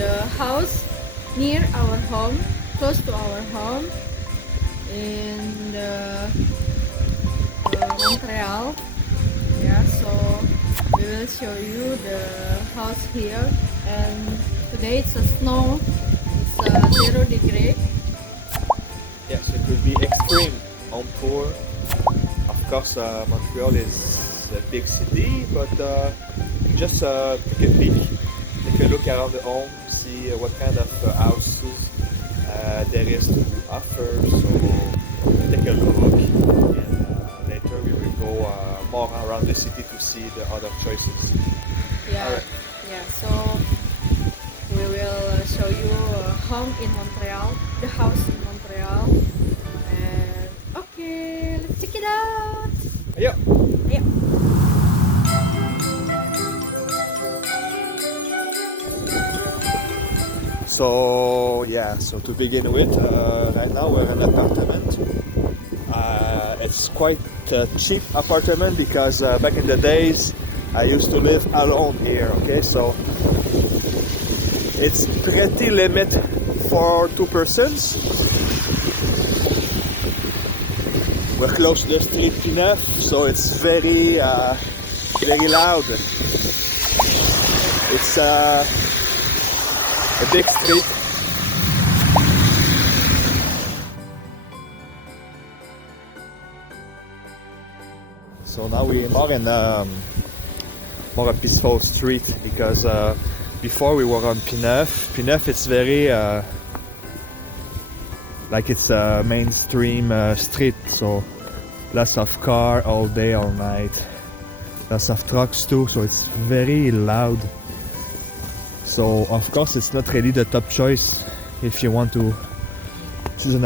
the house near our home, close to our home in Montreal. Yeah, so we will show you the house here. And today it's a snow. It's 0 degree. Yes, it will be extreme on tour. Of course, Montreal is a big city, but just take a peek, take a look around the home, see what kind of houses there is to offer. So take a look, and later we will go more around the city to see the other choices. Yeah, Alright. yeah. So we will show you a home in Montreal, the house in Montreal. And okay, let's check it out. Yeah. Yeah. So yeah, so to begin with, right now we're in an apartment. It's quite a cheap apartment because back in the days I used to live alone here. Okay, so it's pretty limit for 2 persons. We're close to the street enough, so it's very loud. It's a big street. So now we're more in more a peaceful street because before we were on Pineuf. Pineuf it's very like it's a mainstream street, so lots of car all day, all night. Lots of trucks too, so it's very loud. So of course it's not really the top choice if you want to choose an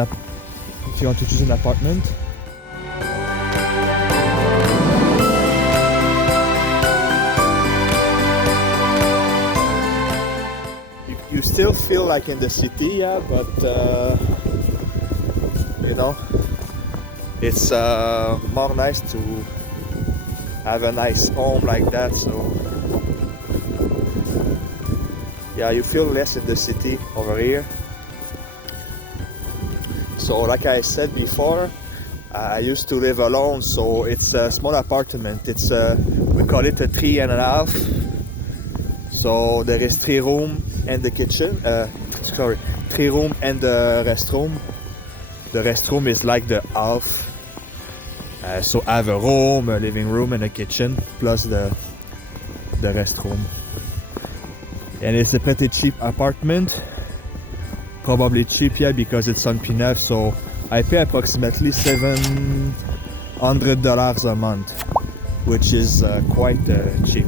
apartment. You still feel like in the city, yeah, but you know, it's more nice to have a nice home like that. So yeah, you feel less in the city over here. So like I said before, I used to live alone, so it's a small apartment. It's we call it a 3.5. So there is 3 rooms and the kitchen. 3 rooms and the restroom. The restroom is like the half. So I have a room, a living room, and a kitchen, plus the restroom. And it's a pretty cheap apartment. Probably cheap, yeah, because it's on Pineuf. So I pay approximately $700 a month, which is quite cheap.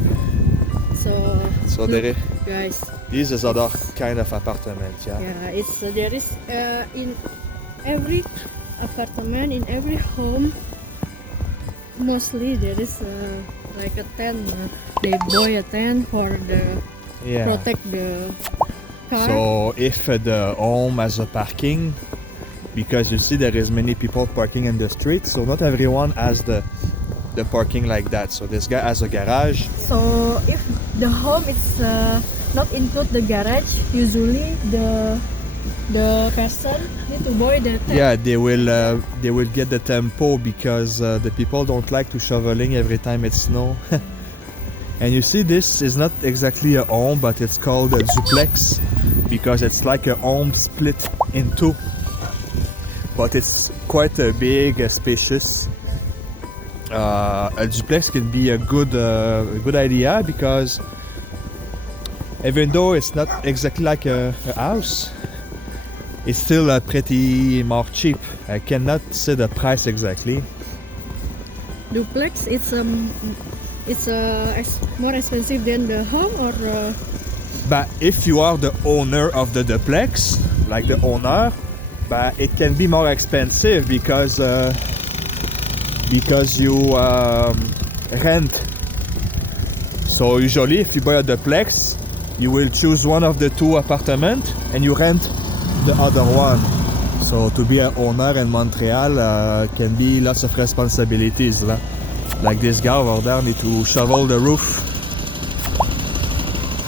So there is, guys, this is other kind of apartment, yeah. yeah, it's there is in every apartment, in every home, mostly there is like a tent. They buy a tent for the protect the car. So if the home has a parking, because you see there is many people parking in the street, so not everyone has the parking like that. So this guy has a garage. So if the home is not include the garage, usually the person need to buy the tent. Yeah, they will get the tempo because the people don't like to shoveling every time it snow. And you see, this is not exactly a home, but it's called a duplex because it's like a home split in 2. But it's quite a big, spacious. A duplex can be a good idea because even though it's not exactly like a house, it's still pretty more cheap. I cannot say the price exactly. Duplex, it's more expensive than the home, or But if you are the owner of the duplex, like the owner, but it can be more expensive because you rent. So usually if you buy a duplex, you will choose one of the 2 apartments and you rent the other one. So to be an owner in Montreal can be lots of responsibilities. Like this guy over there need to shovel the roof.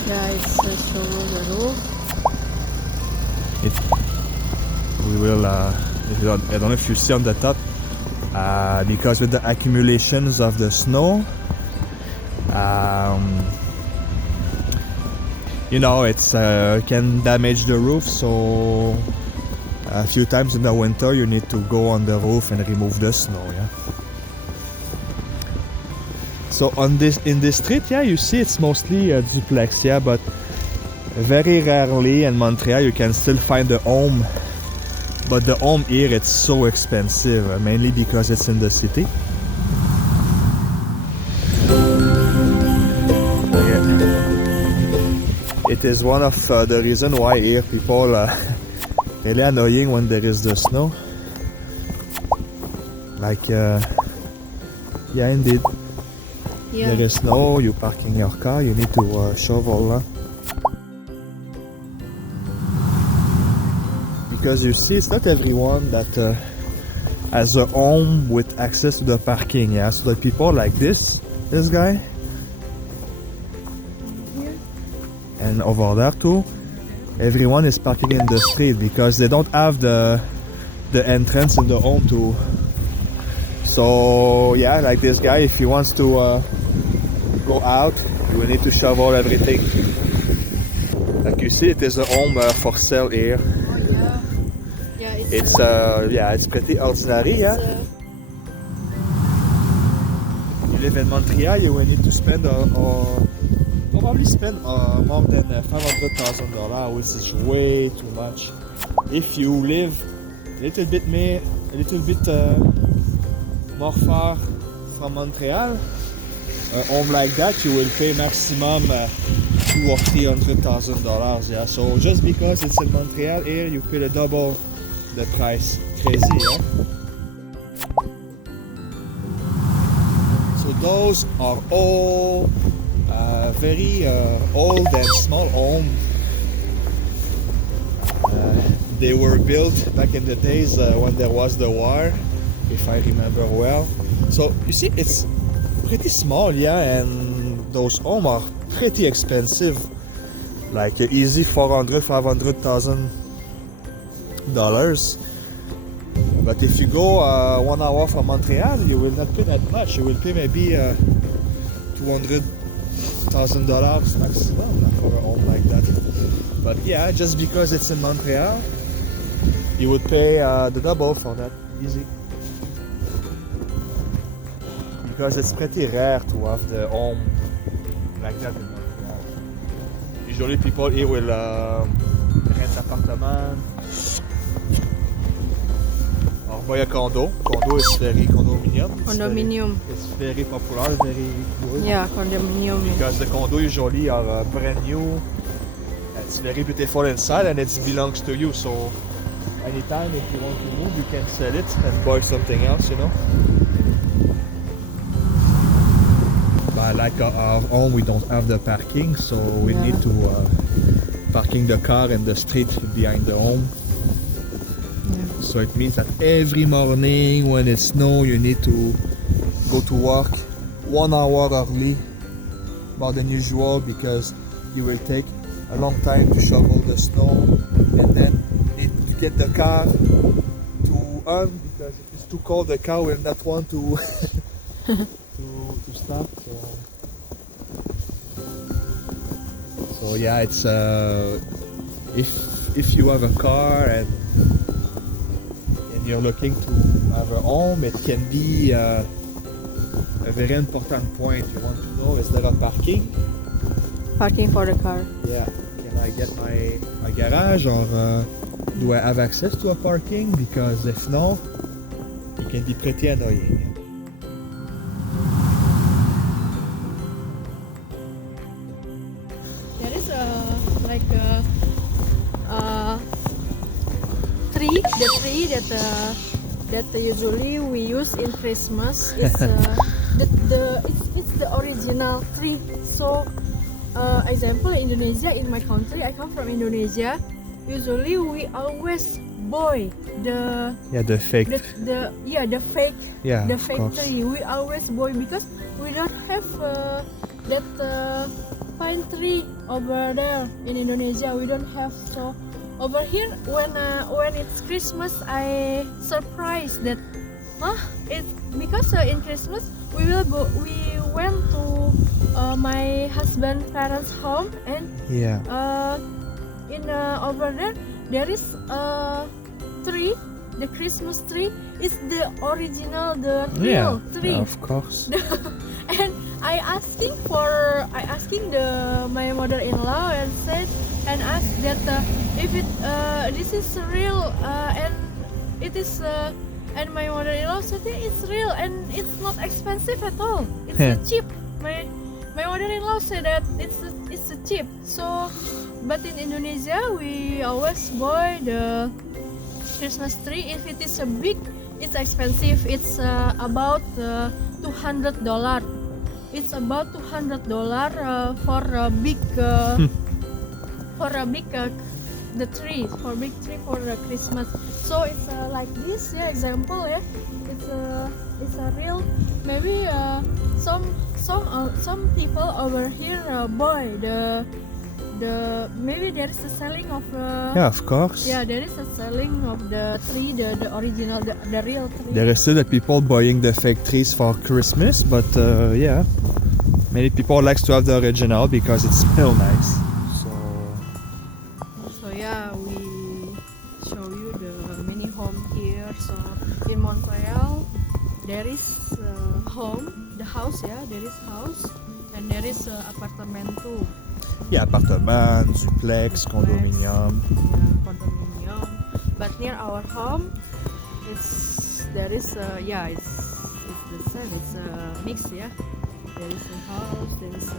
yeah, it's shovel the roof. We will, I don't know if you see on the top, because with the accumulations of the snow, you know, it's can damage the roof, so a few times in the winter you need to go on the roof and remove the snow, yeah. So in this street, yeah, you see it's mostly duplex, yeah, but very rarely in Montreal you can still find a home. But the home here, it's so expensive, mainly because it's in the city. It is one of the reason why here people really annoying when there is the snow. Like, yeah, indeed. Yeah. There is snow, you parking your car, you need to shovel. Because you see, it's not everyone that has a home with access to the parking. Yeah, so the people like this guy, Here. and over there too, everyone is parking in the street because they don't have the entrance in the home to. So yeah, like this guy, if he wants to go out, you will need to shovel everything. Like you see, it is a home for sale here. Oh yeah. Yeah, It's yeah, it's pretty ordinary, yeah. You live in Montreal, you will need to spend probably spend more than $500,000, which is way too much. If you live a little bit more far from Montreal, a home like that, you will pay maximum $200,000 or $300,000. Yeah. So just because it's in Montreal here, you pay the double the price. Crazy, yeah. So those are all very old and small homes. They were built back in the days when there was the war, if I remember well. So you see, it's pretty small, yeah, and those homes are pretty expensive, like easy $400,000-$500,000. But if you go 1 hour from Montreal, you will not pay that much. You will pay maybe $200,000 maximum for a home like that. But yeah, just because it's in Montreal, you would pay the double for that, easy. Because it's pretty rare to have the home like that in Montreal. Usually people here will rent apartment or buy a condo. Condo is very condominium. Condominium. It's very popular, very good. Yeah, condominium. Because the condo usually are brand new. It's very beautiful inside and it belongs to you. So anytime if you want to move, you can sell it and buy something else, you know. But like our home, we don't have the parking, so we need to parking the car in the street behind the home. Yeah. So it means that every morning when it snows, you need to go to work 1 hour early, more than usual, because you will take a long time to shovel the snow, and then need to get the car to on, because if it's too cold, the car will not want to to start. So yeah, it's if you have a car and you're looking to have a home, it can be a very important point. You want to know, is there a parking? Parking for the car. Yeah. Can I get my garage, or do I have access to a parking? Because if no, it can be pretty annoying. There is like a tree. The tree that usually we use in Christmas is it's the original tree. So, example, Indonesia, in my country, I come from Indonesia. Usually we always buy the fake. the fake Yeah, the of fake course. tree. We always buy because we don't have that pine tree over there in Indonesia. We don't have, so over here when it's Christmas, I surprised that, it's because in Christmas we went to my husband parents' home, and Yeah. Over there is a tree. The Christmas tree is the original, the real tree. Of course. And I asking my mother-in-law and asked that if this is real, and it is and my mother-in-law said yeah, it's real and it's not expensive at all. It's cheap. My mother-in-law said that it's cheap. So, but in Indonesia we always buy the Christmas tree. If it is a big, it's expensive. It's about $200. It's about $200 for a big the tree for big tree for Christmas. So it's like this, yeah. Example, yeah. It's a real. Maybe some people over here buy the maybe there is a selling of Yeah, of course. yeah, there is a selling of the tree, the original, the real tree. There is still the people buying the fake trees for Christmas, but yeah, many people likes to have the original because it smells nice. So yeah, we show you the mini home here. So in Montreal, there is home, the house, yeah, there is house, and there is apartment too. Yeah, appartement, duplex, condominium. Yeah, condominium. But near our home, there is yeah, it's the same. It's a mix, yeah. There is a house, there is a.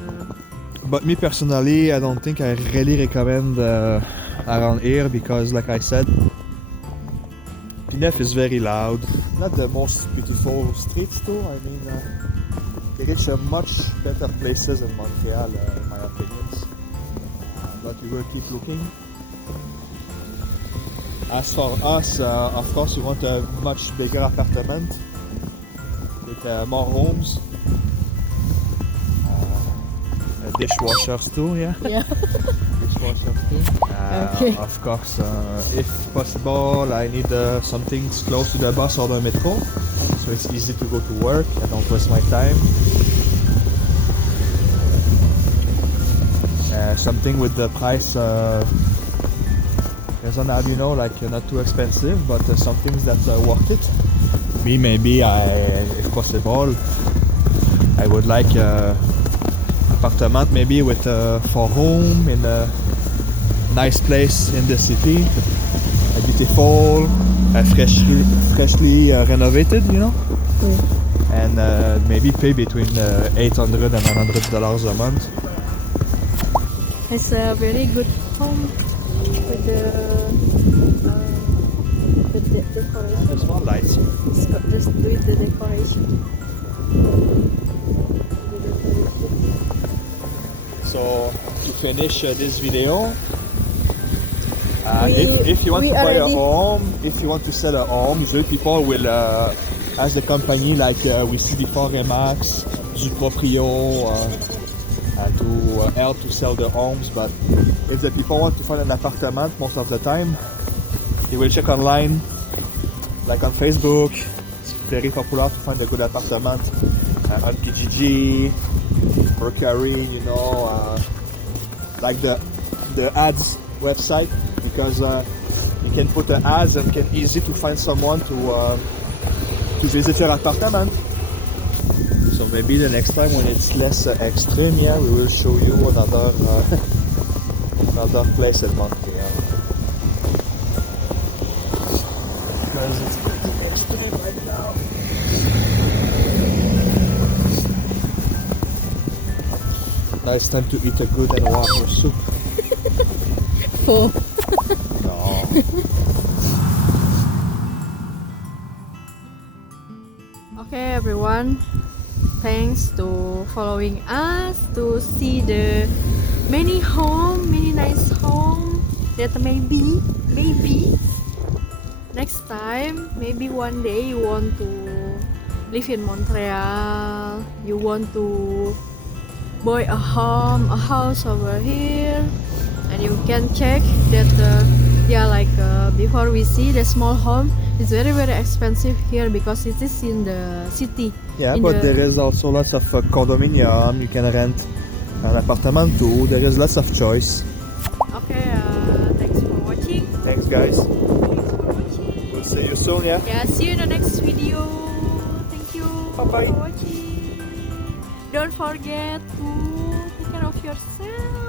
But me personally, I don't think I really recommend around here because, like I said, Pinef is very loud. Not the most beautiful streets too. I mean, they reach much better places in Montreal, in my opinion. But we will keep looking. As for us, of course, we want a much bigger apartment with more rooms. Dishwashers too, yeah. Yeah. Dishwashers too. Okay. Of course, if possible, I need something close to the bus or the metro, so it's easy to go to work. I don't waste my time. Something with the price reasonable, you know, like not too expensive, but some things that's worth it. Me, maybe, if possible, I would like apartment maybe with a 4-room in a nice place in the city, beautiful, freshly renovated, you know, and maybe pay between $800 and $900 a month. It's a very good home with the decoration. There's more lights. Just with the decoration. So to finish this video, We- if you want we to buy a already- home, if you want to sell a home, usually people will ask the company like we see before Remax, Zuproprio, to help to sell the homes. But if the people want to find an apartment, most of the time they will check online, like on Facebook. It's very popular to find a good apartment on Kijiji, Mercury, you know, like the ads website, because you can put the ads and can easy to find someone to visit your apartment. So maybe the next time when it's less extreme, yeah, we will show you another another place in Montreal, because it's pretty extreme right now. Now it's time to eat a good and warm soup. Full. No. Okay, everyone. Thanks to following us to see the many nice home that maybe next time, maybe one day you want to live in Montreal, you want to buy a house over here, and you can check that Yeah, like before we see the small home, it's very expensive here because it is in the city. Yeah, in but the- there is also lots of condominium. You can rent an apartamento. There is lots of choice. Okay, thanks for watching. Thanks, guys. Thanks for watching. We'll see you soon, yeah? Yeah, see you in the next video. Thank you Bye-bye. for watching. Don't forget to take care of yourself.